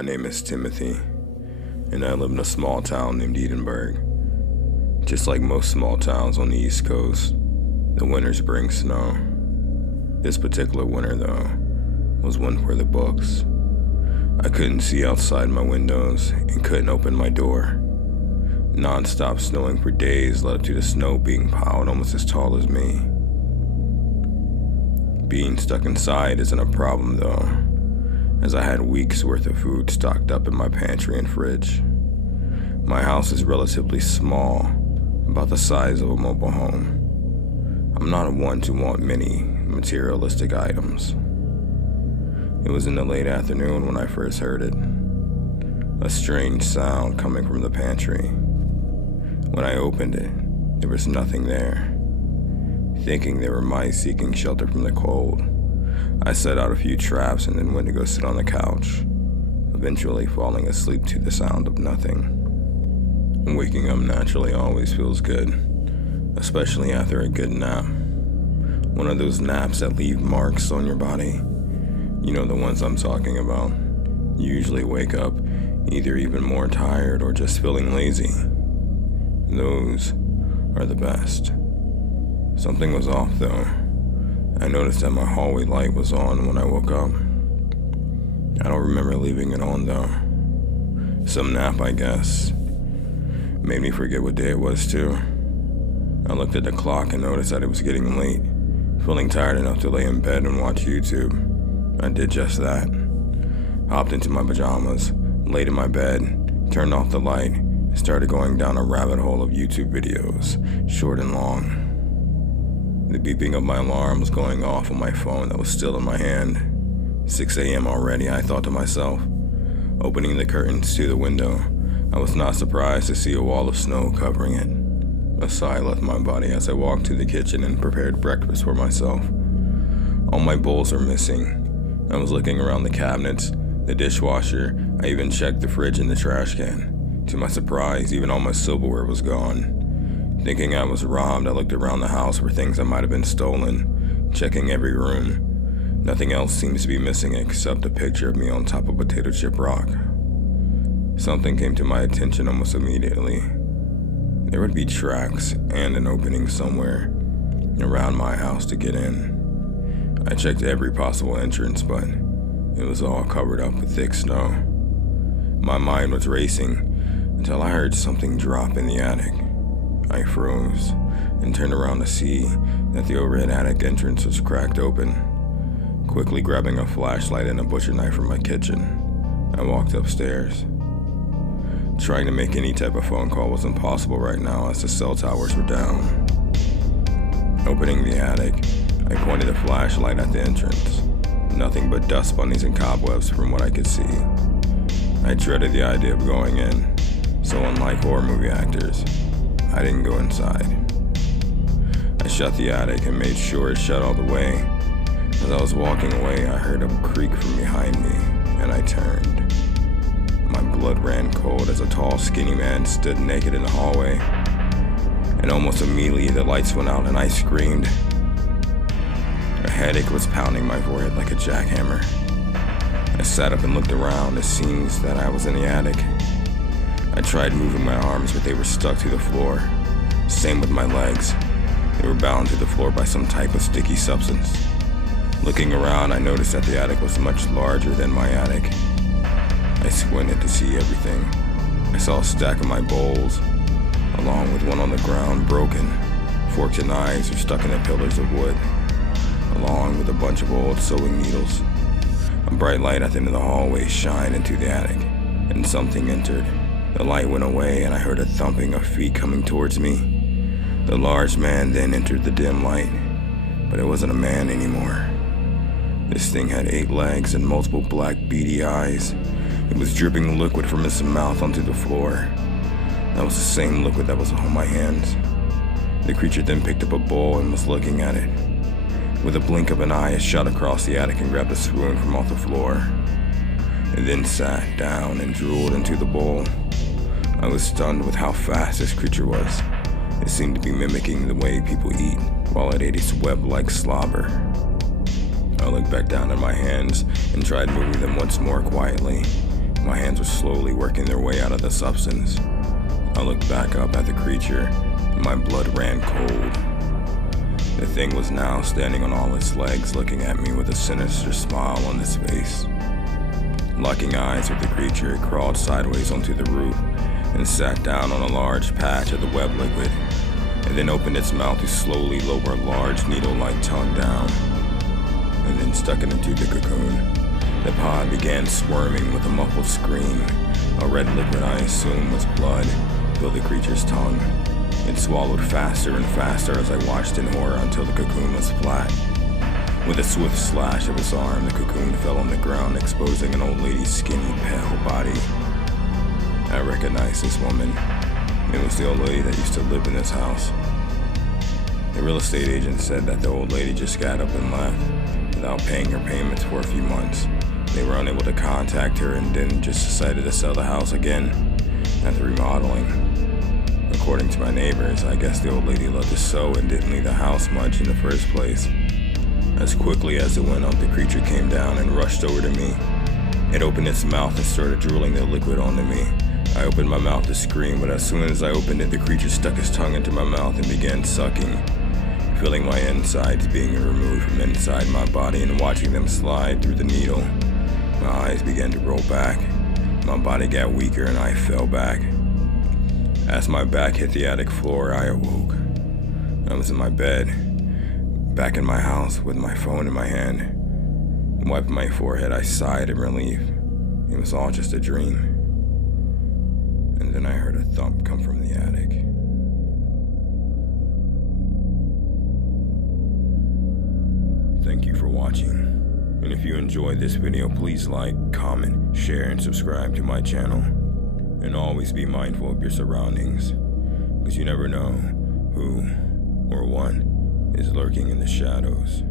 My name is Timothy, and I live in a small town named Edinburgh. Just like most small towns on the East Coast, the winters bring snow. This particular winter, though, was one for the books. I couldn't see outside my windows and couldn't open my door. Non-stop snowing for days led up to the snow being piled almost as tall as me. Being stuck inside isn't a problem, though, as I had weeks worth of food stocked up in my pantry and fridge. My house is relatively small, about the size of a mobile home. I'm not one to want many materialistic items. It was in the late afternoon when I first heard it. A strange sound coming from the pantry. When I opened it, there was nothing there. Thinking there were mice seeking shelter from the cold, I set out a few traps and then went to go sit on the couch, eventually falling asleep to the sound of nothing. Waking up naturally always feels good, especially after a good nap. One of those naps that leave marks on your body. You know the ones I'm talking about. You usually wake up either even more tired or just feeling lazy. Those are the best. Something was off though. I noticed that my hallway light was on when I woke up. I don't remember leaving it on though. Some nap, I guess. Made me forget what day it was too. I looked at the clock and noticed that it was getting late. Feeling tired enough to lay in bed and watch YouTube. I did just that. Hopped into my pajamas, laid in my bed, turned off the light, and started going down a rabbit hole of YouTube videos, short and long. The beeping of my alarm was going off on my phone that was still in my hand. 6 a.m. already, I thought to myself. Opening the curtains to the window, I was not surprised to see a wall of snow covering it. A sigh left my body as I walked to the kitchen and prepared breakfast for myself. All my bowls are missing. I was looking around the cabinets, the dishwasher, I even checked the fridge and the trash can. To my surprise, even all my silverware was gone. Thinking I was robbed, I looked around the house for things that might have been stolen, checking every room. Nothing else seems to be missing except a picture of me on top of a potato chip rock. Something came to my attention almost immediately. There would be tracks and an opening somewhere around my house to get in. I checked every possible entrance, but it was all covered up with thick snow. My mind was racing until I heard something drop in the attic. I froze and turned around to see that the overhead attic entrance was cracked open. Quickly grabbing a flashlight and a butcher knife from my kitchen, I walked upstairs. Trying to make any type of phone call was impossible right now as the cell towers were down. Opening the attic, I pointed a flashlight at the entrance. Nothing but dust bunnies and cobwebs from what I could see. I dreaded the idea of going in, so unlike horror movie actors, I didn't go inside. I shut the attic and made sure it shut all the way. As I was walking away, I heard a creak from behind me, and I turned. My blood ran cold as a tall, skinny man stood naked in the hallway. And almost immediately, the lights went out and I screamed. A headache was pounding my forehead like a jackhammer. I sat up and looked around. It seems that I was in the attic. I tried moving my arms, but they were stuck to the floor. Same with my legs. They were bound to the floor by some type of sticky substance. Looking around, I noticed that the attic was much larger than my attic. I squinted to see everything. I saw a stack of my bowls, along with one on the ground broken. Forks and knives were stuck in the pillars of wood, along with a bunch of old sewing needles. A bright light at the end of the hallway shined into the attic, and something entered. The light went away and I heard a thumping of feet coming towards me. The large man then entered the dim light, but it wasn't a man anymore. This thing had 8 legs and multiple black beady eyes. It was dripping liquid from its mouth onto the floor. That was the same liquid that was on my hands. The creature then picked up a bowl and was looking at it. With a blink of an eye, it shot across the attic and grabbed a spoon from off the floor. It then sat down and drooled into the bowl. I was stunned with how fast this creature was. It seemed to be mimicking the way people eat while it ate its web-like slobber. I looked back down at my hands and tried moving them once more quietly. My hands were slowly working their way out of the substance. I looked back up at the creature, and my blood ran cold. The thing was now standing on all its legs, looking at me with a sinister smile on its face. Locking eyes with the creature, it crawled sideways onto the roof and sat down on a large patch of the web liquid, and then opened its mouth to slowly lower a large needle-like tongue down, and then stuck it into the cocoon. The pod began squirming with a muffled scream. A red liquid I assumed was blood filled the creature's tongue. It swallowed faster and faster as I watched in horror until the cocoon was flat. With a swift slash of his arm, the cocoon fell on the ground, exposing an old lady's skinny, pale body. I recognized this woman. It was the old lady that used to live in this house. The real estate agent said that the old lady just got up and left without paying her payments for a few months. They were unable to contact her and then just decided to sell the house again after remodeling. According to my neighbors, I guess the old lady loved to sew and didn't leave the house much in the first place. As quickly as it went up, the creature came down and rushed over to me. It opened its mouth and started drooling the liquid onto me. I opened my mouth to scream, but as soon as I opened it, the creature stuck his tongue into my mouth and began sucking, feeling my insides being removed from inside my body and watching them slide through the needle. My eyes began to roll back. My body got weaker and I fell back. As my back hit the attic floor, I awoke. I was in my bed, back in my house with my phone in my hand. Wiping my forehead, I sighed in relief. It was all just a dream. And then I heard a thump come from the attic. Thank you for watching. And if you enjoyed this video, please like, comment, share, and subscribe to my channel. And always be mindful of your surroundings, because you never know who or what is lurking in the shadows.